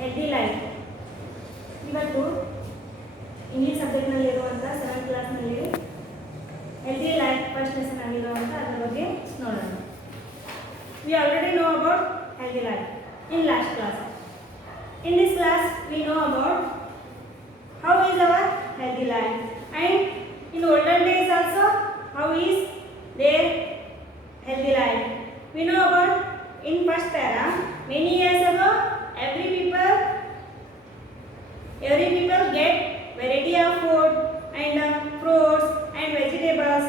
Healthy life. ಇವತ್ತು English ಸಬ್ಜೆಕ್ಟ್ನಲ್ಲಿರುವಂಥ 7th ಕ್ಲಾಸ್ನಲ್ಲಿ healthy life first lesson ಆಗಿರುವಂಥ ಅದರ ಬಗ್ಗೆ ನೋಡೋಣ. We already know about healthy life in last class. In this class we know about how is our healthy life, and in olden days also how is their healthy life. We know about in first para many years ago every people get variety of food and fruits and vegetables,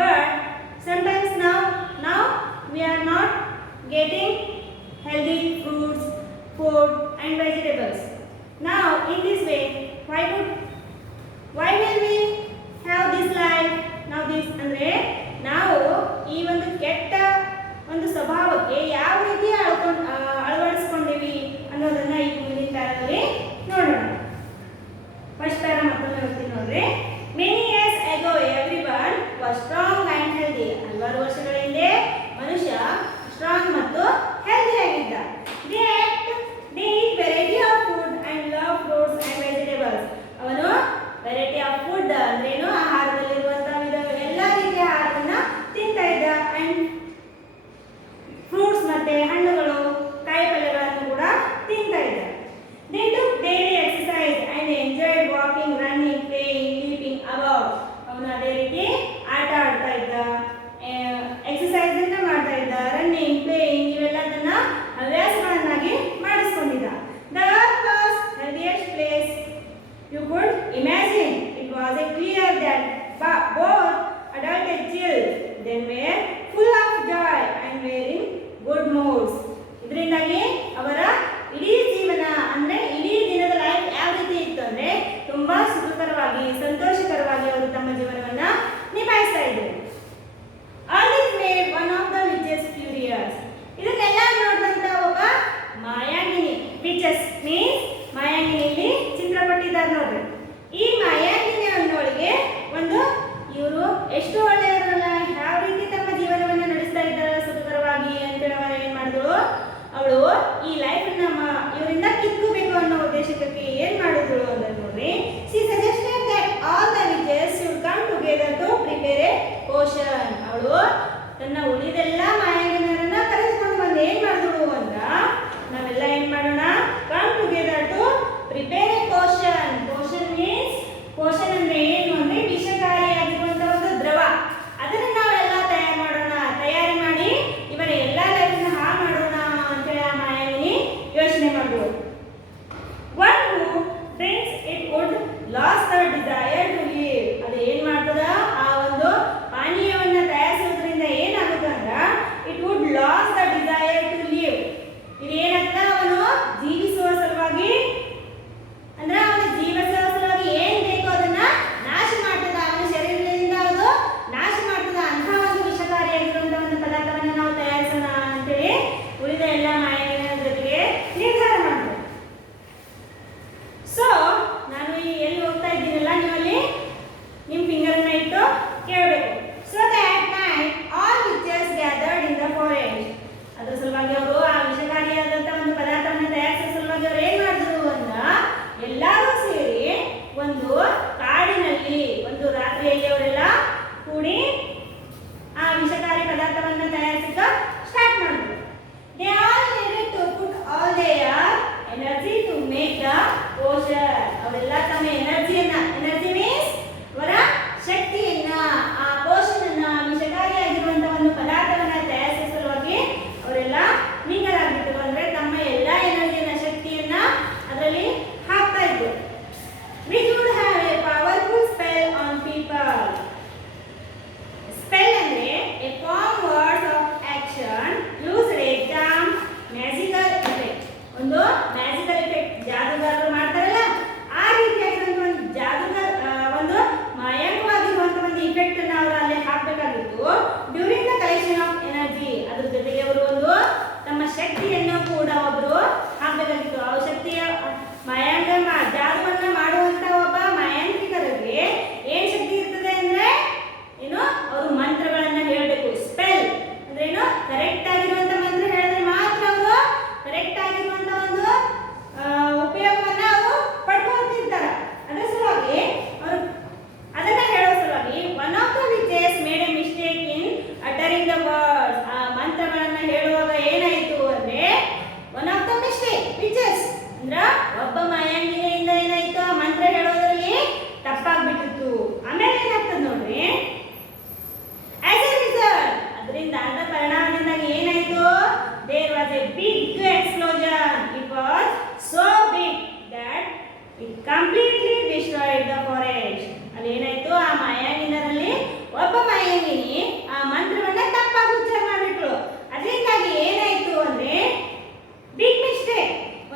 but sometimes now we are not getting healthy fruits, food and vegetables. Now in this way why will we have this life? Now this andre ನಾವು ಈ ಒಂದು ಕೆಟ್ಟ ಒಂದು ಸ್ವಭಾವಕ್ಕೆ ಯಾವ ರೀತಿ ಅಳವಡಿಸ್ಕೊಂಡಿವಿ ಅನ್ನೋದನ್ನ ಈ ಮುಂದಿನ ಪ್ಯಾರಾದಲ್ಲಿ ನೋಡೋಣ. ಫಸ್ಟ್ ಪ್ಯಾರಾ ಮತ್ತೊಮ್ಮೆ ಓದ್ತೀನಿ ನೋಡ್ರಿ. Many years ago everyone was strong and healthy. ಹಲವಾರು ವರ್ಷಗಳ ಹಿಂದೆ ಮನುಷ್ಯ ಸ್ಟ್ರಾಂಗ್ ಮತ್ತು ಹೆಲ್ದಿ ಆಗಿದ್ದ. They eat variety of food and love fruits and vegetables. ಅವನು ವೆರೈಟಿ ಆಫ್ ಫುಡ್ ಅಂದ್ರೇನು, ಆಹಾರದಲ್ಲಿರುವಂತಹ ಎಲ್ಲ ರೀತಿಯ ಆಹಾರವನ್ನ ತಿಂತಾ ಇದ್ದ. ಅಂಡ್ ಫ್ರೂಟ್ಸ್ ಮತ್ತೆ ಹಣ್ಣುಗಳು, ಕಾಯಿಪಲ್ಯಗಳನ್ನು ಕೂಡ ತಿಂತಾ ಇದ್ದ. They took daily exercise and enjoyed walking, running, playing, leaping about. ಅವನು ಅದೇ ರೀತಿ ಆಟ ಆಡ್ತಾ ಇದ್ದ, ಎಕ್ಸಸೈಸ್ ಅನ್ನ ಮಾಡ್ತಾ ಇದ್ದ, ರನ್ನಿಂಗ್, ಪ್ಲೇಯಿಂಗ್ ಇವೆಲ್ಲದನ್ನ ಹವ್ಯಾಸಗಳನ್ನಾಗಿ ಮಾಡಿಸ್ಕೊಂಡಿದ್ದ. The earth was healthiest place you could imagine. It was a clear that both adult and children then were full of joy and were in good moods. ಇದರಿಂದಾಗಿ ಅವರ ಇಡೀ ಜೀವನ ಅಂದ್ರೆ ಇಡೀ ದಿನದ ಲೈಫ್ ಯಾವ ರೀತಿ ಇತ್ತು ಅಂದ್ರೆ ತುಂಬಾ ಸುಖಕರವಾಗಿ, ಸಂತೋಷಕರವಾಗಿ ಅವರು ತಮ್ಮ ಜೀವನವನ್ನ ನಿಭಾಯಿಸ್ತಾ ಇದ್ರು. All this made one of the witches furious. ಇದನ್ನೆಲ್ಲ ನೋಡಿದಂತ ಒಬ್ಬ ಮಾಯಾಂಗಿನಿ, witches means ಮಾಯಾಂಗಿನಿಯಲ್ಲಿ ಚಿತ್ರಪಟ್ಟಿದ್ದಾರೆ ನೋಡ್ರಿ. ಈ ಮಾಯಾಂಗಿನಿ ಅನ್ನೋಳಿಗೆ ಒಂದು ಇವರು ಎಷ್ಟು ಒಳ್ಳೆಯವರಲ್ಲ, ಯಾವ ರೀತಿ ತಮ್ಮ ಜೀವನವನ್ನ ನಡೆಸ್ತಾ ಇದ್ದಾರೆ ಸುಖಕರವಾಗಿ ಅಂತೇಳಿ ಅವರು ಏನ್ ಮಾಡಿದ್ರು, ಅವಳು ಈ ಲೈಫ್ ಅನ್ನ ಇವರಿಂದ ಕಿತ್ಕೋಬೇಕು ಅನ್ನೋ ಉದ್ದೇಶಕ್ಕೆ ಏನ್ ಮಾಡಿದ್ರು ಅಂದ್ರೆ ನೋಡ್ರಿ, she suggested that all the witches should come together to prepare a potion. ಅವಳು ತನ್ನ ಉಳಿದೆಲ್ಲ ಮಾಯಾಂಗಿನರನ್ನ ಕರೆದುಕೊಂಡು ಬಂದು ಏನ್ ಮಾಡಿದ್ರು ಅಂದ್ರ, ನಾವೆಲ್ಲ ಏನ್ ಮಾಡೋಣ, come together to prepare a potion. Potion means, potion ಅಂದ್ರೆ ಏನು ಅಂದ್ರೆ ವಿಷಕಾರಿಯಾಗಿರುವಂತಹ ಒಂದು ದ್ರವ. ಅದನ್ನ ನಾವೆಲ್ಲ ತಯಾರಿ ಮಾಡಿ ಇವರ ಎಲ್ಲ ಲೈಫ್ನ ಹಾಳು ಮಾಡೋಣ ಅಂತೇಳಿ ಆ ಮಾಯಾವಿನಿ ಯೋಚನೆ ಮಾಡಿದ್ರು. One who drinks it would lose the desire to live. ಅದು ಏನ್ ಮಾಡ್ತದ, ಆ ಒಂದು ಪಾನೀಯವನ್ನ ತಯಾರಿಸೋದ್ರಿಂದ ಏನಾಗುತ್ತೆ ಅಂದ್ರ it would lose the desire to live. ಇದೇನಂತ ಅವನು ಜೀವಿಸುವ ಸಲುವಾಗಿ ಅಂದ್ರೆ ಅವನ ಜೀವಿಸುವ ಸಲುವಾಗಿ ಏನ್ ಬೇಕೋ ಅದನ್ನ ನಾಶ ಮಾಡ್ತದ, ಅವನ ಶರೀರದಿಂದ ಅದು ನಾಶ ಮಾಡ್ತದ. ಅಂತ ಒಂದು ವಿಷಕಾರಿಯಾಗಿರುವಂತಹ ಒಂದು ಪದಾರ್ಥವನ್ನ ನಾವು ತಯಾರಿಸೋಣ ಅಂತೇಳಿ ಉಳಿದ ಎಲ್ಲ ಮಾಯಾವಿನ ಜೊತೆಗೆ ನಿರ್ಧಾರ ಮಾಡಿದ್ರು. ಸೊ ನಾನು ಎಲ್ಲಿ ಹೋಗ್ತಾ ಇದ್ದೀನಲ್ಲ, ನೀವಲ್ಲಿ ನಿಮ್ ಫಿಂಗರ್ನ ಇಟ್ಟು ಕೇಳಬೇಕು. So that night all witches gathered in the forest. ಅದ್ರ ಸಲುವಾಗಿ ಅವರು ಆ ವಿಷಕಾರಿಯಾದಂತಹ ಒಂದು ಪದಾರ್ಥವನ್ನ ತಯಾರಿಸೋ ಸಲುವಾಗಿ ಅವ್ರು ಏನ್ ಮಾಡಿದ್ರು ಅಂದ್ರ, ಎಲ್ಲರೂ ಸೇರಿ ಒಂದು ಕಾಡಿನಲ್ಲಿ ಒಂದು ರಾತ್ರಿಯಲ್ಲಿ ಅವರೆಲ್ಲ ಕೂಡಿ ಆ ವಿಷಕಾರಿ ಪದಾರ್ಥವನ್ನ ತಯಾರಿಸಕ ಸ್ಟಾರ್ಟ್ ಮಾಡಿದ್ರು. They all needed to put all their energy to make the potion. ಅವರೆಲ್ಲ ತಮ್ಮ ಎನರ್ಜಿ ಮೀನ್ಸ್ ಅವರ ಶಕ್ತಿಯನ್ನ, ಆ ಪೋಷನ್ ಅನ್ನ, ವಿಷಕಾರಿಯಾಗಿರುವಂತಹ ಒಂದು ಪದಾರ್ಥವನ್ನ ತಯಾರಿಸುವ ಸಲುವಾಗಿ ಅವರೆಲ್ಲ ನಿಂಗರಾಗ್ಬಿಟ್ಟು ಅಂದ್ರೆ ತಮ್ಮ ಎಲ್ಲ ಎನರ್ಜಿಯನ್ನ, ಶಕ್ತಿಯನ್ನ ಅದರಲ್ಲಿ ಹಾಕ್ತಾ ಇದ್ರು. Which would have a powerful spell on people. Spell ಅಂದ್ರೆ a form words of action used a charm, magical effect. ಒಂದು ಮ್ಯಾಜಿಕಲ್ ಎಫೆಕ್ಟ್ ಜಾದೂಗಾರರು ಮಾಡ್ತಾರಲ್ಲ, ಆ ರೀತಿಯಾಗಿರುವಂತಹ ಒಂದು ಜಾದೂಗಾರ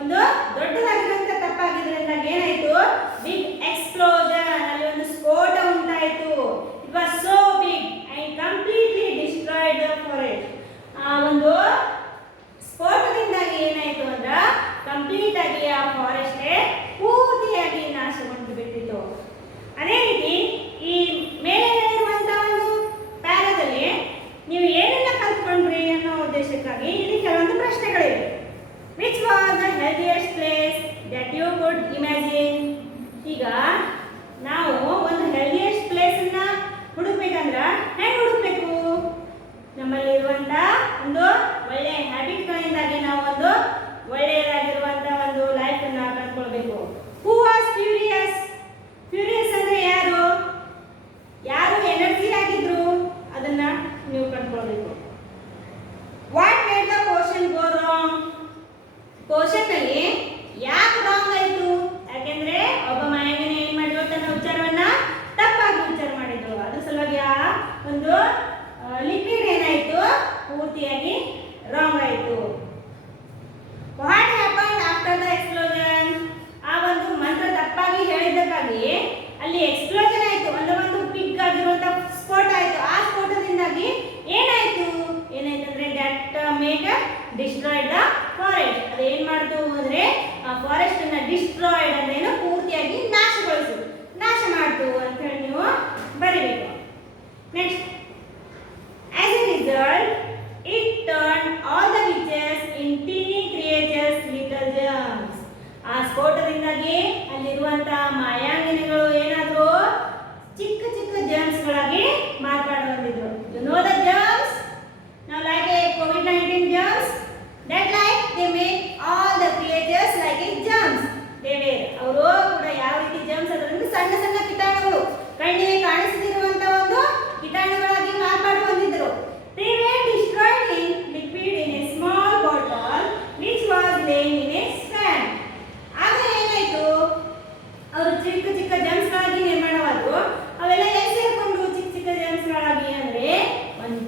ಒಂದು ದೊಡ್ಡದಾಗಿರುವಂತ ತಪ್ಪಾಗಿದ್ರಿಂದ ಏನಾಯ್ತು, ಬಿಗ್ ಎಕ್ಸ್ಪ್ಲೋಷನ್, ಅಲ್ಲಿ ಒಂದು ಸ್ಫೋಟ ಉಂಟಾಯಿತು. It was so big and completely destroyed the forest. ಆ ಒಂದು ಸ್ಫೋಟದಿಂದಾಗಿ ಏನಾಯ್ತು ಅಂದ್ರೆ ಕಂಪ್ಲೀಟ್ ಆಗಿ ಆ ಫಾರೆಸ್ಟ್ ಪೂರ್ತಿಯಾಗಿ ನಾಶಗೊಂಡು ಬಿಟ್ಟಿತ್ತು. ಅದೇ ರೀತಿ ಈ ಮೇಲೆ ಹೇಳಿರುವಂತಹ ಒಂದು ಪ್ಯಾರಾದಲ್ಲಿ ನೀವು ಏನೆಲ್ಲ ಕಲ್ತ್ಕೊಂಡ್ರಿ ಅನ್ನೋ ಉದ್ದೇಶಕ್ಕಾಗಿ ಇಲ್ಲಿ ಕೆಲವೊಂದು ಪ್ರಶ್ನೆಗಳಿವೆ. Which was the healthiest place that you could imagine? ಈಗ ನಾವು ಒಂದು ಹೆಲ್ದಿಯೆಸ್ಟ್ ಪ್ಲೇಸ್ ಅನ್ನ ಹುಡುಕ್ಬೇಕಂದ್ರೆ ಹೆಂಗೆ ಹುಡುಕ್ಬೇಕು? ನಮ್ಮಲ್ಲಿ ಇರುವಂತ ಒಂದು ಒಳ್ಳೆಯ ಹ್ಯಾಬಿಟ್ಗಳಿಂದಾಗಿ ನಾವು ಒಂದು ಒಳ್ಳೆಯದಾಗಿರುವಂತ ಒಂದು ಲೈಫ್ ಅನ್ನ ಕಂಡುಕೊಳ್ಬೇಕು. Who was furious? ಫ್ಯೂರಿಯಸ್ ಅಂದ್ರೆ ಯಾರು? ಯಾರು ಎನರ್ಜಿ ಆಗಿದ್ರು ಅದನ್ನ ನೀವು ಕಂಡುಕೊಳ್ಬೇಕು. What made the question go wrong? Question ಅಲ್ಲಿ ಯಾಕೆ ರಾಂಗ್ ಆಯ್ತು? ಯಾಕೆಂದ್ರೆ ಒಬ್ಬ ಮಾಯಂಗನೆ ಏನ್ ಮಾಡಿದ್ರು, ತನ್ನ ಉಚ್ಚಾರವನ್ನ ತಪ್ಪಾಗಿ ಉಚ್ಚಾರ ಮಾಡಿದ್ರು. ಅದ್ರ ಸಲುವಾಗಿ ಆ ಒಂದು ಲಿಕ್ವಿಡ್ ಏನಾಯ್ತು, ಪೂರ್ತಿಯಾಗಿ ರಾಂಗ್ ಆಯ್ತು. What happen after the explosion? ಆ ಒಂದು ಮಂತ್ರ ತಪ್ಪಾಗಿ ಹೇಳಿದ್ದಕ್ಕಾಗಿ ಅಲ್ಲಿ ಎಕ್ಸ್ಪ್ಲೋಷನ್ ಆಯ್ತು, ಒಂದು ಬಿಗ್ ಆಗಿರುವಂತ ಸ್ಫೋಟ ಆಯ್ತು. ಆ ಸ್ಫೋಟದಿಂದಾಗಿ ಏನಾಯ್ತು ಅಂದ್ರೆ that make destroyed the forest. ಅದು ಏನ್ ಮಾಡ್ತು ಅಂದ್ರೆ ಆ ಫಾರೆಸ್ಟ್ ಅನ್ನ ಡಿಸ್ಟ್ರಾಯ್ಡ್ ಅಂದ್ರೆ ಏನು, ಪೂರ್ತಿಯಾಗಿ ನಾಶ ಮಾಡ್ತು ಅಂತ ಹೇಳಿ ನೀವು ಬರೀಬೇಕು. Next, as a result it turned all the witches in teeny creatures, little germs. ಆ ಸ್ಫೋಟದಿಂದಾಗಿ ಅಲ್ಲಿರುವಂತಹ ಮಾಯಾಂಗಿನಿಗಳು ಏನಾದ್ರು ಚಿಕ್ಕ ಚಿಕ್ಕ ಜರ್ಮ್ಸ್ ಗಳಾಗಿ ಮಾರ್ಪಾಡು ಹೊಂದಿದ್ರು. You know the germs? Now like a COVID-19 germs, that like they make all the creatures like a germs. They were. ಅವರು ಕೂಡ ಯಾವ ರೀತಿ germs ಅಂದ್ರೆ ಸಣ್ಣ ಸಣ್ಣ ಕೀಟಾಣುಗಳು, ಕಣ್ಣಿಗೆ ಕಾಣಿಸದಿರುವಂತ ಒಂದು ಕೀಟಾಣುಗಳಾಗಿ ಮಾರ್ಪಾಡು ಹೊಂದಿದ್ರು. They were destroyed in liquid in a small bottle which was laying in a stand. ಆಗ ಏನಾಯ್ತು, ಅವರು ಚಿಕ್ಕ ಚಿಕ್ಕ ಜರ್ಮ್ಸ್ ಗಳಾಗಿ ನಿರ್ಮಾಣವಾದ್ರು. ಅವೆಲ್ಲ ಎಲ್ಲಿ ಸೇರ್ಕೊಂಡು ಚಿಕ್ಕ ಚಿಕ್ಕ ಜರ್ಮ್ಸ್ ಗಳಾಗಿ ಅಂದ್ರೆ ಒಂದು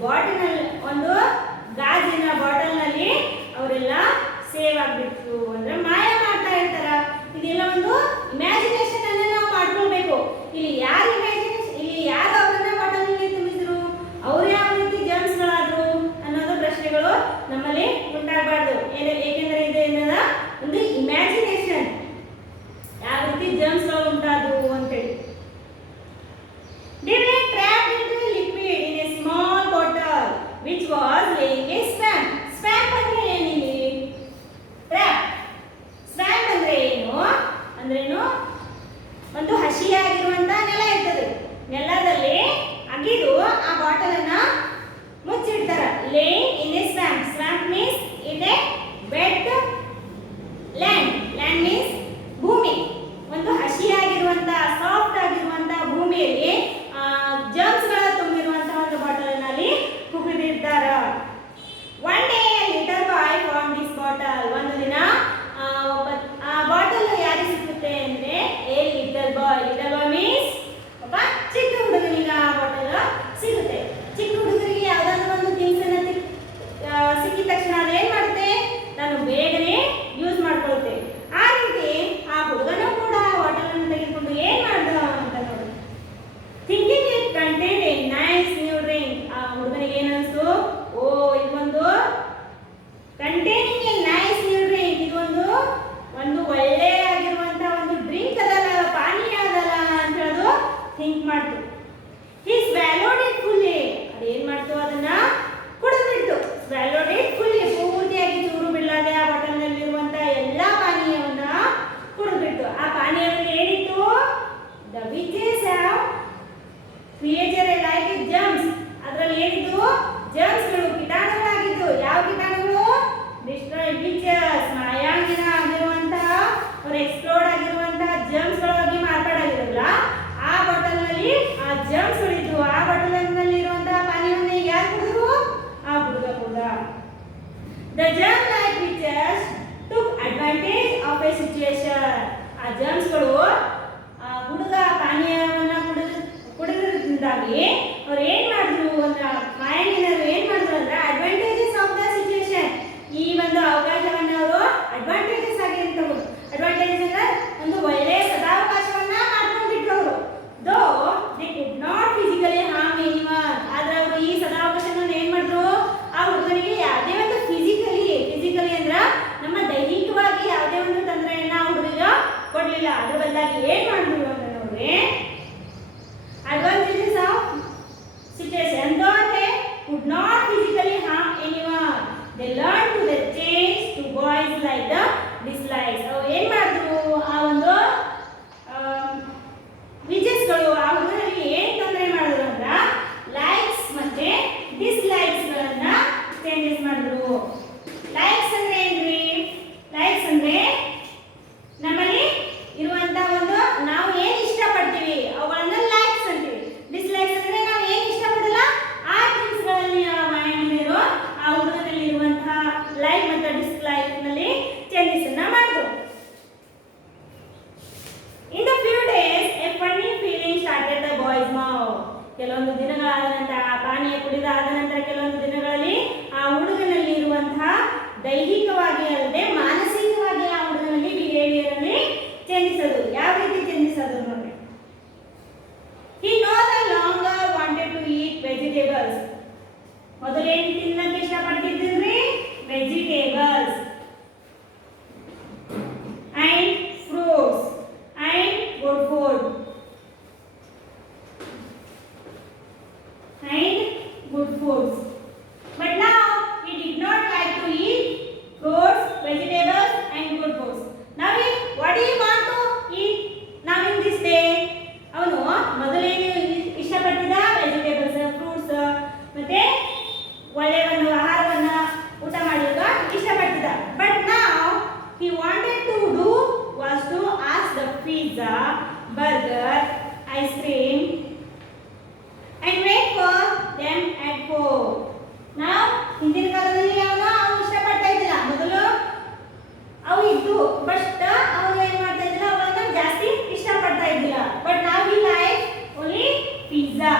ಏನ್ ಮಾಡಿದ್ರು ಅಂತ ನೋಡ್ರಿ. Advantages of situation though they could not physically harm anyone, they learned to the change to boys like the dislikes. ಅವ್ರು ಏನ್ ಮಾಡಿದ್ರು, ಆ ಒಂದು ವಿಜಸ್ಗಳು ಆ ಹುಡುಗರಿಗೆ ಏನ್ ತೊಂದರೆ ಮಾಡಿದ್ರು ಅಂದ್ರ ಲೈಕ್ಸ್ ಮತ್ತೆ ಡಿಸ್ಲೈಕ್ಸ್ ಗಳನ್ನ ಚೇಂಜಸ್ ಮಾಡಿದ್ರು. ಲೈಕ್ಸ್ ಅಂದ್ರೆ ಏನ್ರಿ? ಲೈಕ್ಸ್ ಅಂದ್ರೆ ನಮ್ಮಲ್ಲಿ ಇರುವಂತ ಒಂದು ನಾವು ಏನ್ ಇಷ್ಟಪಡ್ತೀವಿ ಅವುಗಳನ್ನ ಲೈಕ್ಸ್ ಅಂತೀವಿ. ಡಿಸ್ಲೈಕ್ಸ್ ಅಂದ್ರೆ ನಾವು ಏನ್ ಇಷ್ಟಪಡಲ್ಲ ಆ ಥಿಂಗ್ಸ್ ಗಳಲ್ಲಿ ಮಾಡಿರೋ ಆ ಹುಡುಗನಲ್ಲಿ ಇರುವಂತಹ ಲೈಕ್ ಮತ್ತು ಡಿಸ್ಲೈಕ್ ನಲ್ಲಿ ಚೇಂಜಸ್ ಅನ್ನ ಮಾಡಿದ್ರು. In the few days, a funny feeling started the boy's mouth. ಕೆಲವೊಂದು ದಿನಗಳಾದ ನಂತರ ಪಾನೀಯ ಕುಡಿದಾದ ನಂತರ ಕೆಲವೊಂದು ದಿನಗಳಲ್ಲಿ ಆ ಹುಡುಗನಲ್ಲಿ ಇರುವಂತಹ ದೈಹಿಕವಾಗಿ ಅಲ್ಲದೆ ಮಾನಸಿಕವಾಗಿ ಆ ಹುಡುಗನಲ್ಲಿ ಬಿಹೇವಿಯರ್ ಅಲ್ಲಿ ಚೇಂಜಸ್ ಅದು ಯಾವ ರೀತಿ ಚೇಂಜಸ್ ಅದು ನೋಡಿ. He no longer wanted to eat vegetables. ಮೊದಲು ಏನು ತಿನ್ನಕ್ಕೆ ಇಷ್ಟಪಡ್ತಿದ್ರಿ? Vegetables and fruits and good food and good foods. But now he did not like to eat fruits, vegetables and good foods. Now what do you want to eat now in this day? ಅವನು ಮೊದಲೇನು ಇಷ್ಟಪಡ್ತಿದ್ದ? Vegetables, fruits ಮತ್ತೆ ಒಳ್ಳೆಯ ಒಂದು ಆಹಾರವನ್ನ ಊಟ ಮಾಡಿದಾಗ ಇಷ್ಟಪಡ್ತಿದ್ದ. But ನಾವು he wanted to do was to ask the pizza, burger, ice cream and wait for them at home. Now ಹಿಂದಿನ ಕಾಲದಲ್ಲಿ ಅವನು ಇಷ್ಟಪಡ್ತಾ ಇದ್ದಿಲ್ಲ. ಮೊದಲು ಅವು ಇದ್ದು ಬಟ್ ಅವನು ಏನು ಮಾಡ್ತಾ ಇದ್ದಿಲ್ಲ, ಅವನ್ನ ಜಾಸ್ತಿ ಇಷ್ಟಪಡ್ತಾ ಇದ್ದಿಲ್ಲ. But now he like only pizza,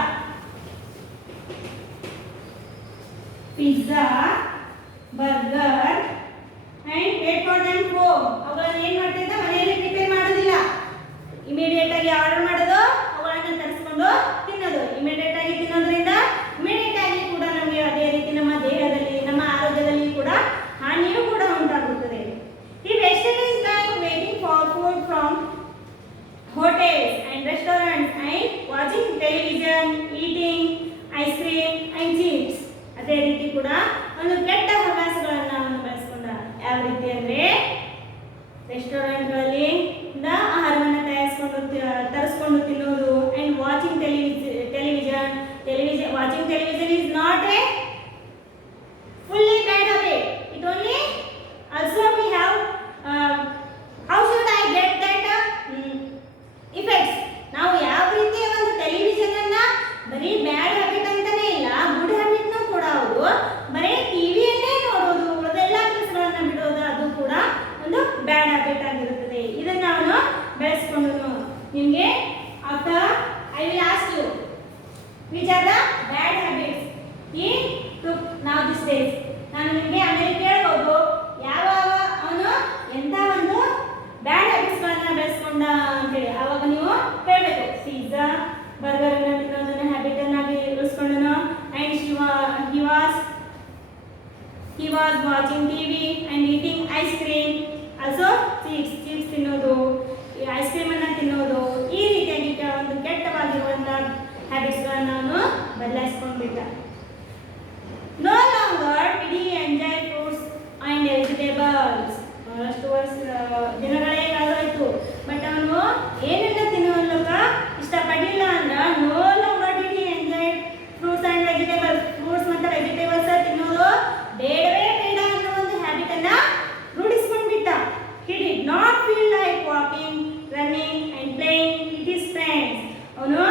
burger and wait for them home. ಅವುಗಳನ್ನ ಏನು ಮಾಡ್ತಿದ್ದ, ಮನೆಯಲ್ಲಿ ಪ್ರಿಪೇರ್ ಮಾಡೋದಿಲ್ಲ. ಇಮಿಡಿಯೇಟ್ ಆಗಿ ಆರ್ಡರ್ ಮಾಡೋದು, ಅವುಗಳನ್ನ ತರಿಸ್ಕೊಂಡು ತಿನ್ನೋದು. ಇಮಿಡಿಯೇಟ್ ಆಗಿ ತಿನ್ನೋದ್ರಿಂದ ಇಮಿಡಿಯೇಟ್ ಆಗಿ ಕೂಡ ನಮಗೆ ಅದೇ ರೀತಿ ನಮ್ಮ ದೇಹದಲ್ಲಿ ನಮ್ಮ ಆರೋಗ್ಯದಲ್ಲಿ ಕೂಡ ಹಾನಿಯೂ ಕೂಡ ಉಂಟಾಗುತ್ತದೆ. He wasted his time waiting for food from hotels and restaurants and watching television, eating ice cream and chips. ಅದೇ ರೀತಿ ಕೂಡ ಒಂದು ಕೆಟ್ಟ ಹವ್ಯಾಸಗಳನ್ನ ಅವನು ಬೆಳೆಸ್ಕೊಂಡ. ಯಾವ ರೀತಿ ಅಂದ್ರೆ ರೆಸ್ಟೋರೆಂಟ್ಗಳಲ್ಲಿ ಆಹಾರವನ್ನು ತರಿಸ್ಕೊಂಡು ತಿನ್ನೋದು and watching television. Watching television is not A fully bad habit. It only also we have how should I get that effects. ನಾವು ಯಾವ ರೀತಿ ಒಂದು ಟೆಲಿವಿಷನ್ ಅನ್ನ ಬರೀ ಬ್ಯಾಡ್ ಹ್ಯಾಬಿಟ್ ಅಂತಾನೆ ಇಲ್ಲ, ಗುಡ್ ಹ್ಯಾಬಿಟ್ ನೂ ಕೂಡ ಹೌದು. ಬರೀ ಟಿವಿಯನ್ನೇ ನೋಡೋದು, ಉಳಿದೆಲ್ಲ ಕೆಲಸಗಳನ್ನ ಬಿಡೋದು ಅದು ಕೂಡ ಒಂದು ಬ್ಯಾಡ್ ಹ್ಯಾಬಿಟ್ ಆಗಿರುತ್ತದೆ. ಇದನ್ನ ಅವನು ಬೆಳೆಸ್ಕೊಂಡು ನಿಮಗೆ after I will ask you which are the bad habits ಈ took now these days. ನಾನು ನಿಮಗೆ ಆಮೇಲೆ ಕೇಳಬಹುದು ಯಾವಾಗ ಅವನು ಎಂತ ಒಂದು ಬ್ಯಾಡ್ ಹ್ಯಾಬಿಟ್ಸ್ ಗಳನ್ನ ಬೆಳೆಸ್ಕೊಂಡ ಅಂತೇಳಿ. ಅವಾಗ ನೀವು ಹೇಳಬೇಕು ಪಿಜ್ಜಾ ಬರ್ಗರ್ ಅನ್ನ ತಿನ್ನೋದನ್ನ ಹ್ಯಾಬಿಟ್ ಅನ್ನಾಗಿ ಉಳಿಸ್ಕೊಂಡನು. And he was watching TV and eating ice cream, also chips ತಿನ್ನೋದು, ಐಸ್ ಕ್ರೀಮ್ ಅನ್ನ ತಿನ್ನೋದು. ಈ ರೀತಿಯಾಗಿ ಒಂದು ಕೆಟ್ಟವಾಗಿರುವಂತ ಹ್ಯಾಬಿಟ್ಸ್ ಗಳನ್ನ ಅವನು ಬದಲಾಯಿಸ್ಕೊಂಡ್ಬಿಟ್ಟ. No longer did he enjoy fruits and vegetables. ಬಹಳಷ್ಟು ದಿನಗಳೇ ಕಳೆದೋಯ್ತು, ಬಟ್ ಅವನು ಏನನ್ನ ತಿನ್ನೋಲ್ಲಕ ಇಷ್ಟಪಡಲಿಲ್ಲ ಅಂದ್ರ no longer did he enjoy fruits and vegetables. Fruits ಮತ್ತು ವೆಜಿಟೇಬಲ್ಸ್ ತಿನ್ನೋದು ಬೇಡವೇ ಬೇಡ ಅನ್ನೋ ಒಂದು ಹ್ಯಾಬಿಟ್ ಅನ್ನ ರೂಢಿಸ್ಕೊಂಡ್ಬಿಟ್ಟ. He did not feel like walking, running and playing with his friends. ಅವನು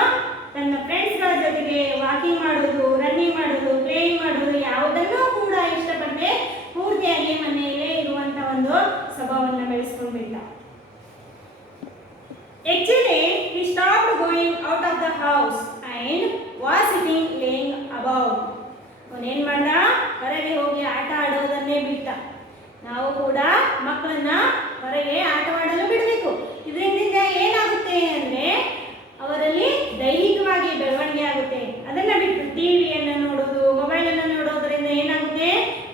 ತನ್ನ ಫ್ರೆಂಡ್ಸ್ಗಳ ಜೊತೆಗೆ ವಾಕಿಂಗ್ ಮಾಡೋದು, ರನ್ನಿಂಗ್ ಮಾಡೋದು, ಪ್ಲೇಯಿಂಗ್ ಮಾಡೋದು ಯಾವುದನ್ನೂ ಕೂಡ ಇಷ್ಟಪಡದೆ ಪೂರ್ತಿಯಾಗಿ ಮನೆಯಲ್ಲೇ ಇರುವಂತ ಒಂದು ಸ್ವಭಾವವನ್ನು ಬೆಳೆಸ್ಕೊಂಡ್ಬಿಟ್ಟ. Actually, he stopped going out of the house and was sitting laying about. ಅವನೇನ್ ಮಾಡ್ದ, ಹೊರಗೆ ಹೋಗಿ ಆಟ ಆಡೋದನ್ನೇ ಬಿಟ್ಟ. ನಾವು ಕೂಡ ಮಕ್ಕಳನ್ನ ಹೊರಗೆ ಆಟವಾಡಲು ಬಿಡಬೇಕು. ಇದರಿಂದ ಏನಾಗುತ್ತೆ ಅಂದ್ರೆ ಅವರಲ್ಲಿ ದೈಹಿಕವಾಗಿ ಬೆಳವಣಿಗೆ ಆಗುತ್ತೆ. ಅದನ್ನ ಬಿಟ್ಟು ಟಿವಿಯನ್ನು ನೋಡೋದು, ಮೊಬೈಲ್ ಅನ್ನು ನೋಡೋದ್ರಿಂದ ಏನಾಗುತ್ತೆ,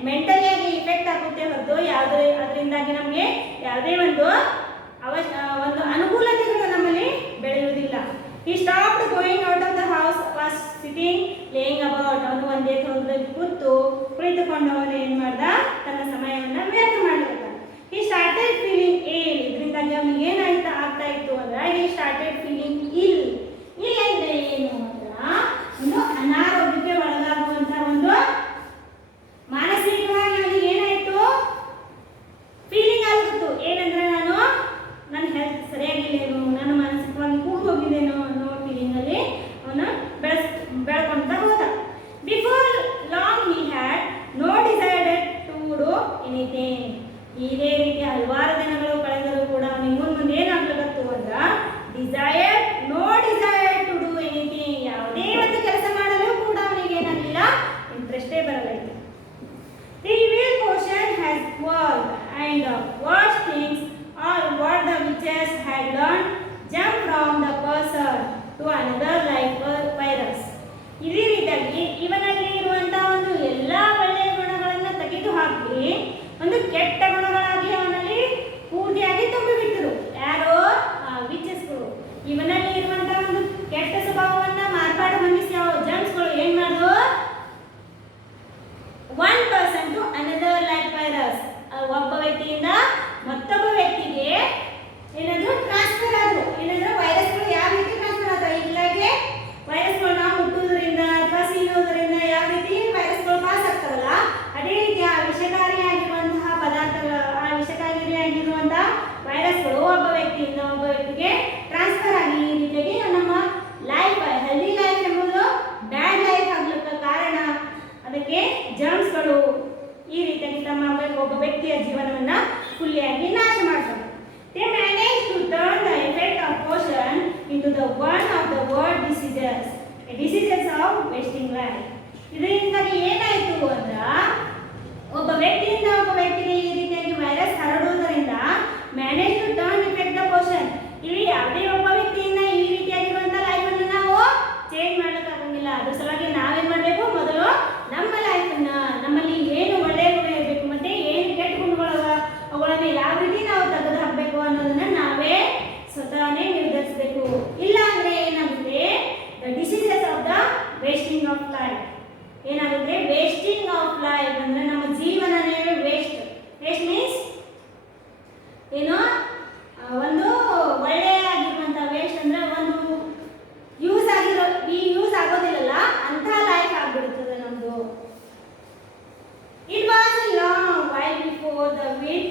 ಮೆಂಟಲಿ ಆಗಿ ಇಫೆಕ್ಟ್ ಆಗುತ್ತೆ ಹೊರತು ಯಾವುದೇ ಅದರಿಂದಾಗಿ ನಮಗೆ ಯಾವುದೇ ಒಂದು ಅನುಕೂಲತೆಗಳು ನಮ್ಮಲ್ಲಿ ಸಿಟ್ಟಿಂಗ್ ಲೇಯಿಂಗ್ ಅಬೌಟ್. ಅವನು ಒಂದೇ ಥರದಲ್ಲಿ ಕೂತು ಕುಳಿತುಕೊಂಡು ಅವನು ಏನು ಮಾಡ್ದ, ತನ್ನ ಸಮಯವನ್ನು ವ್ಯರ್ಥ ಮಾಡಲಿಲ್ಲ. ಹಿ ಸ್ಟಾರ್ಟೆಡ್ ಫೀಲಿಂಗ್ ಇಲ್. ಇದರಿಂದಾಗಿ ಅವನಿಗೆ ಏನಾಯ್ತಾ ಆಗ್ತಾ ಇತ್ತು ಅಂದ್ರೆ ಹಿ ಸ್ಟಾರ್ಟೆಡ್ ಫೀಲಿಂಗ್ ಇಲ್. ಇಲ್ ಅಂದ್ರೆ ಏನು ಅಂದ್ರೆ ಒಂದು ಅನಾರೋಗ್ಯಕ್ಕೆ ಒಳಗಾಗುವಂತ ಒಂದು ಮಾನಸಿಕವಾಗಿ ಅವನಿಗೆ ಏನಾಯ್ತು ಫೀಲಿಂಗ್ ಆಗಿತ್ತು. ಏನಂದ್ರೆ ನನ್ನ ಹೆಲ್ತ್ ಸರಿಯಾಗಿಲ್ಲೇನೋ, ನಾನು ಮಾನಸಿಕವಾಗಿ ಕೂಡಿ ಹೋಗಿದ್ದೇನೋ ಅನ್ನೋ ಫೀಲಿಂಗ್ ಅಲ್ಲಿ ಅವನು ಬೆಳ್ಕೊಂತ ಹೋದ. Before long he had no decided to do anything. ಇದೇ ರೀತಿ ಹಲವಾರು ದಿನಗಳು ಕಳೆದರೂ ಕೂಡ ಅವನಿಗೆ ಮುಂದೆ ಏನಾಗ್ಲಿತ್ತು ಅಂದ್ರ no desire to do anything. ಯಾವುದೇ ಒಂದು ಕೆಲಸ ಮಾಡಲು ಕೂಡ ಅವನಿಗೆ ಏನಾಗಲಿಲ್ಲ, ಇಂಟ್ರೆಸ್ಟೇ ಬರಲಿಲ್ಲ. The evil portion has evolved, and the worst things are what the witches had learned jump from the person to another like virus. ಇದೇ ರೀತಿಯಾಗಿ ಇವನಲ್ಲಿ ಇರುವಂತಹ ಒಂದು ಎಲ್ಲ ಒಳ್ಳೆಯ ಗುಣಗಳನ್ನು ತೆಗೆದು ಹಾಕಿ ಒಂದು ಕೆಟ್ಟ ಗುಣಗಳಾಗಿ ಅವನಲ್ಲಿ ಪೂರ್ತಿಯಾಗಿ ತುಂಬಿಬಿಟ್ಟರು. ಯಾರೋ ವಿಚಸ್ಗಳು ಇವನಲ್ಲಿ ಇರುವಂತಹ ಒಂದು ಕೆಟ್ಟ ಸ್ವಭಾವವನ್ನ ಮಾರ್ಪಾಡು ಹೊಂದಿಸಿ ಜಮ್ಸ್ಗಳು ಏನ್ ಮಾಡಿದ್ರು, one person to another like virus. ಒಬ್ಬ ವ್ಯಕ್ತಿಯಿಂದ ಮತ್ತೊಬ್ಬ ವ್ಯಕ್ತಿಗೆ ಏನಾದ್ರು ಟ್ರಾನ್ಸ್ಫರ್ ಆದ್ರು. ಏನಂದ್ರೆ ವೈರಸ್ಗಳು ಯಾವ ರೀತಿ ಟ್ರಾನ್ಸ್ಫರ್ ಆದವು, ಇಲ್ಲಾಗೆ ವೈರಸ್ಗಳು ನಾವು ಮುಟ್ಟುವುದರಿಂದ ಅಥವಾ ಸೀನುವುದರಿಂದ ಯಾವ ರೀತಿ ವೈರಸ್ಗಳು ಪಾಸ್ ಆಗ್ತಾವಲ್ಲ, ಅದೇ ರೀತಿ ಆ ವಿಷಕಾರಿಯಾಗಿರುವಂತಹ ಪದಾರ್ಥಗಳು, ಆ ವಿಷಕಾರಿಯಾಗಿರುವಂತಹ ವೈರಸ್ಗಳು ಒಬ್ಬ ವ್ಯಕ್ತಿಯಿಂದ ಒಬ್ಬ ವ್ಯಕ್ತಿಗೆ ಟ್ರಾನ್ಸ್ಫರ್ ಆಗಿ ಈ ರೀತಿಯಾಗಿ ನಮ್ಮ ಲೈಫ್, ಹೆಲ್ದಿ ಲೈಫ್ ಎಂಬುದು ಬ್ಯಾಡ್ ಲೈಫ್ ಆಗ್ಲಿಕ್ಕೆ ಕಾರಣ. ಅದಕ್ಕೆ ಜರ್ಮ್ಸ್ಗಳು ಈ ರೀತಿಯಾಗಿ ತಮ್ಮ ಒಬ್ಬ ವ್ಯಕ್ತಿಯ ಜೀವನವನ್ನ ಫುಲ್ಲಿಯಾಗಿ ನಾಶ ಮಾಡ್ತಾರೆ. They manage to turn the effect of poison into the one of the world diseases, a diseases of wasting life. ಇದರಿಂದಾಗಿ ಏನಾಯಿತು ಅಂದ್ರ ಒಬ್ಬ ವ್ಯಕ್ತಿಯಿಂದ ಒಬ್ಬ ವ್ಯಕ್ತಿಗೆ ಈ ರೀತಿಯಾಗಿ ವೈರಸ್ ಹರಡುವುದರಿಂದ manage to turn effect the potion. ಇಲ್ಲಿ ಯಾವುದೇ ಒಬ್ಬ ವ್ಯಕ್ತಿಯಿಂದ ಈ ರೀತಿಯಾಗಿರುವಂತ ಲೈಫ್ ಅನ್ನು ನಾವು ಚೇಂಜ್ ಮಾಡ್ಲಿಕ್ಕೆ ಆಗಂಗಿಲ್ಲ. ಅದ್ರ ಸಲುವಾಗಿ ನಾವೇನ್ ಮಾಡಬೇಕು, ಮೊದಲು ನಮ್ಮ ಲೈಫ್ ಅನ್ನ, ನಮ್ಮಲ್ಲಿ ಏನು ಒಳ್ಳೆಯ ಗುಣ ಇರಬೇಕು ಮತ್ತೆ ಏನು ಕೆಟ್ಟ ಗುಣಗಳು ಅವುಗಳನ್ನ ಯಾವ ರೀತಿ ನಾವು ತೆಗೆದು ಹಾಕಬೇಕು ಅನ್ನೋದನ್ನ ನಾವೇ ಸ್ವತಃನೇ ನಿರ್ಧರಿಸಬೇಕು. ಇಲ್ಲ ಅಂದ್ರೆ ಏನಾಗುತ್ತೆ, the diseases of the wasting of life. ಏನಾಗುತ್ತೆ, ವೇಸ್ಟಿಂಗ್ ಆಫ್ ಲೈಫ್ ಅಂದ್ರೆ ನಮ್ಮ ಜೀವನನೇ ವೇಸ್ಟ್. ವೇಸ್ಟ್ ಮೀನ್ಸ್ ಏನು, ಒಂದು ಒಳ್ಳೆಯ ಆಗಿರುವಂತ ವೇಸ್ಟ್ ಅಂದ್ರೆ ಒಂದು ಯೂಸ್ ಆಗೋದಿಲ್ಲಲ್ಲ ಅಂತ ಲೈಫ್ ಆಗ್ಬಿಡುತ್ತದೆ ನಮ್ದು. It was a long while before the with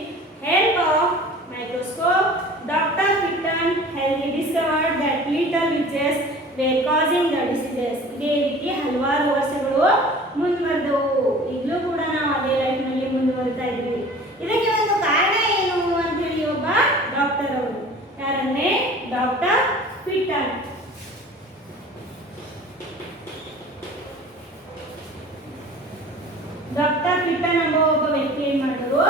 help of microscope Dr. Pitton had discovered that little witches were causing the diseases. ಇದೇ ರೀತಿ ಹಲವಾರು ವರ್ಷಗಳು ಮುಂದುವರೆದವು. ಈಗಲೂ ಕೂಡ ನಾವು ಅದೇ ಲೈಫ್ ನಲ್ಲಿ ಮುಂದುವರಿತಾ ಇದ್ದೀವಿ. ಇದಕ್ಕೆ ಒಂದು ಕಾರಣ ಏನು ಅಂತ ಹೇಳಿ ಒಬ್ಬ ಡಾಕ್ಟರ್ ಅವರು, ಯಾರಂದ್ರೆ ಡಾಕ್ಟರ್ ಪಿಟನ್. ಡಾಕ್ಟರ್ ಪಿಟನ್ ಎಂಬ ಒಬ್ಬ ವ್ಯಕ್ತಿ ಏನ್ ಮಾಡಿದ್ರು,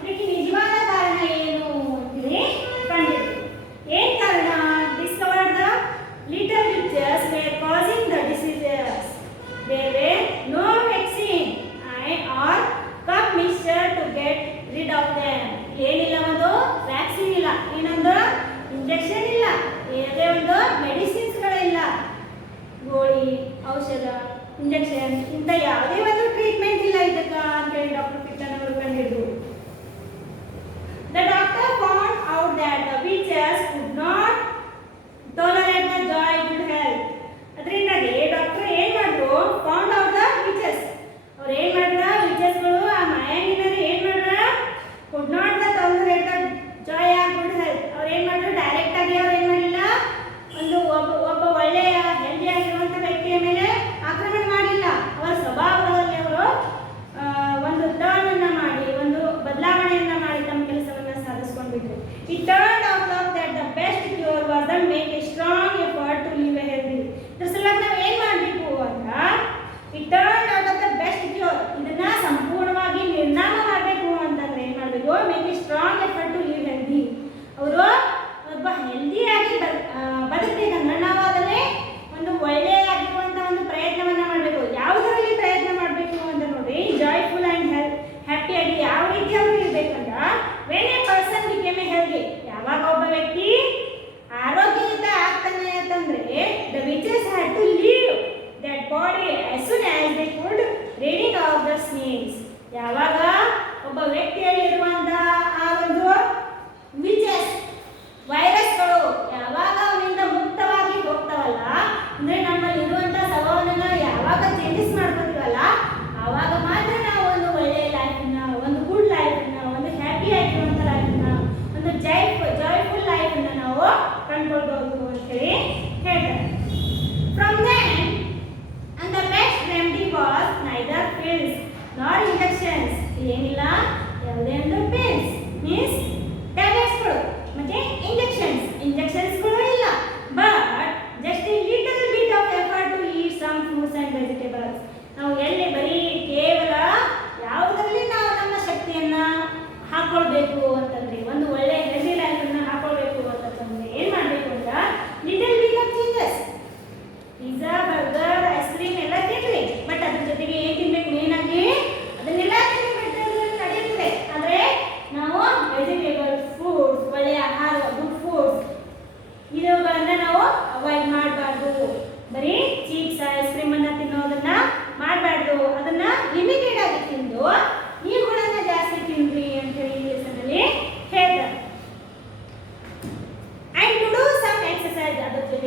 ಇದಕ್ಕೆ ನಿಜವಾದ ಕಾರಣ ಏನು ಅಂತೇಳಿ ಕಂಡಿದ್ರು. ಏನ್ ಕಾರಣ, discovered the little witches were causing the diseases. There were no vaccine or cough mixture to get rid of them. ಏನಿಲ್ಲ, ಒಂದು ವ್ಯಾಕ್ಸಿನ್ ಇಲ್ಲ, ಏನೊಂದು ಇಂಜೆಕ್ಷನ್ ಇಲ್ಲ, ಯಾವುದೇ ಒಂದು ಮೆಡಿಸಿನ್ಸ್ಗಳಿಲ್ಲ, ಗೋಳಿ, ಔಷಧ, ಇಂಜೆಕ್ಷನ್ ಇಂಥ ಯಾವುದೇ ಒಂದು ಟ್ರೀಟ್ಮೆಂಟ್ ಇಲ್ಲ ಇದಕ್ಕ ಅಂತೇಳಿ ಡಾಕ್ಟರ್ ಪಿಟನ್ ಅವರು ಕಂಡಿದ್ರು. The doctor found out that the witches could not tolerate the joy, good health. ಅದರಿಂದಾಗಿ ಡಾಕ್ಟರ್ ಏನ್ ಮಾಡಿದ್ರು, ಫೌಂಡ್ ಔಟ್ ದ ವಿಚಸ್. ಅವ್ರು ಏನ್ ಮಾಡಿದ್ರ, ವಿಚಸ್ಗಳು ಆ ಮಾಯಾಂಗಿನರು ಏನ್ ಮಾಡಿದ್ರ, could not tolerate the joy and good health. ಅವ್ರು ಏನ್ ಮಾಡಿದ್ರು, ಡೈರೆಕ್ಟ್ ಆಗಿ ಅವ್ರು ಏನ್ ಮಾಡಿಲ್ಲ, ಒಂದು ಒಬ್ಬ ಒಳ್ಳೆಯ ಹೆಲ್ದಿ ಆಗಿರುವಂತ ವ್ಯಕ್ತಿಯ ಮೇಲೆ ಆಕ್ರಮಣ ಮಾಡಿಲ್ಲ. ಅವರ ಸ್ವಭಾವಗಳಲ್ಲಿ ಅವರು ಒಂದು ಟರ್ನ್ ಅನ್ನ ಮಾಡಿ, ಒಂದು ಬದಲಾವಣೆಯನ್ನ ಮಾಡಿ ತಮ್ಮ ಕೆಲಸವನ್ನ ಸಾಧಿಸಿಕೊಂಡ್ಬಿಟ್ರು. It turned out that the best cure was the make a strong effort to live a healthy. ಇದ್ರ ಸಲುವಾಗಿ ನಾವು ಏನ್ ಮಾಡಬೇಕು ಅಂತ, it turned out the best cure, ಇದನ್ನ ಸಂಪೂರ್ಣವಾಗಿ ನಿರ್ನಾಮ ಮಾಡಬೇಕು ಅಂತಂದ್ರೆ ಏನ್ ಮಾಡಬೇಕು, make a strong effort to live healthy. ಅವರು ಒಬ್ಬ ಹೆಲ್ದಿಯಾಗಿ ಬದುಕಬೇಕಂದ್ರೆ ನಾವು ಅದನ್ನೇ ಒಂದು ಒಳ್ಳೆಯಾಗಿರುವಂತ ಒಂದು ಪ್ರಯತ್ನವನ್ನ ಮಾಡಬೇಕು. ಯಾವುದರಲ್ಲಿ ಪ್ರಯತ್ನ ಮಾಡಬೇಕು ಅಂತ ನೋಡಿ, ಜಾಯ್ಫುಲ್ ಅಂಡ್ ಹ್ಯಾಪಿಯಾಗಿ ಯಾವ ರೀತಿ ಅವರು ಇರಬೇಕಂತ, when A person became A healthy, ಯಾವಾಗ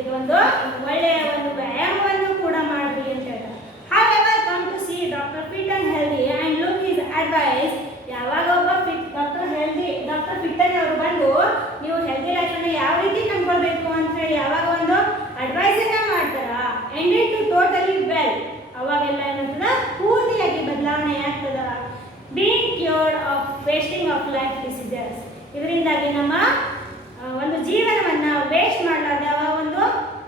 ಜೊತೆಗೆ ಒಂದು ಒಳ್ಳೆಯ ಒಂದು ವ್ಯಾಯಾಮವನ್ನು ಕೂಡ ಮಾಡಲಿ ಅಂತ ಹೇಳ್ತಾರೆ. However, come to see Dr. Fit and Healthy and look his advice. ಯಾವಾಗ ಒಬ್ಬ ಡಾಕ್ಟರ್ ಫಿಟ್ಟನ್ ಅವರು ಬಂದು ನೀವು ಹೆಲ್ದಿ ಲೈಫನ್ನು ಯಾವ ರೀತಿ ಕಂಡುಕೊಳ್ಬೇಕು ಅಂತ ಹೇಳಿ ಯಾವಾಗ ಒಂದು ಅಡ್ವೈಸನ್ನು ಮಾಡ್ತಾರ, ಎಂಡೆಡ್ ಟು ಟೋಟಲಿ ವೆಲ್, ಅವಾಗೆಲ್ಲ ಏನಂತದ ಪೂರ್ತಿಯಾಗಿ ಬದಲಾವಣೆ ಆಗ್ತದ. Being cured of wasting of life diseases, ಇದರಿಂದಾಗಿ ನಮ್ಮ ಒಂದು ಜೀವನವನ್ನು ವೇಸ್ಟ್ ಮಾಡಲಾರ್ದೆ ಒಂದು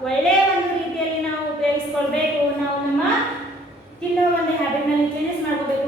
ಒಳ್ಳೆಯ ಒಂದು ರೀತಿಯಲ್ಲಿ ನಾವು ಉಪಯೋಗಿಸ್ಕೊಳ್ಬೇಕು. ನಾವು ನಮ್ಮ ತಿನ್ನೋ ಒಂದು ಹ್ಯಾಬಿಟ್ನಲ್ಲಿ ಚೇಂಜಸ್ ಮಾಡ್ಕೋಬೇಕು.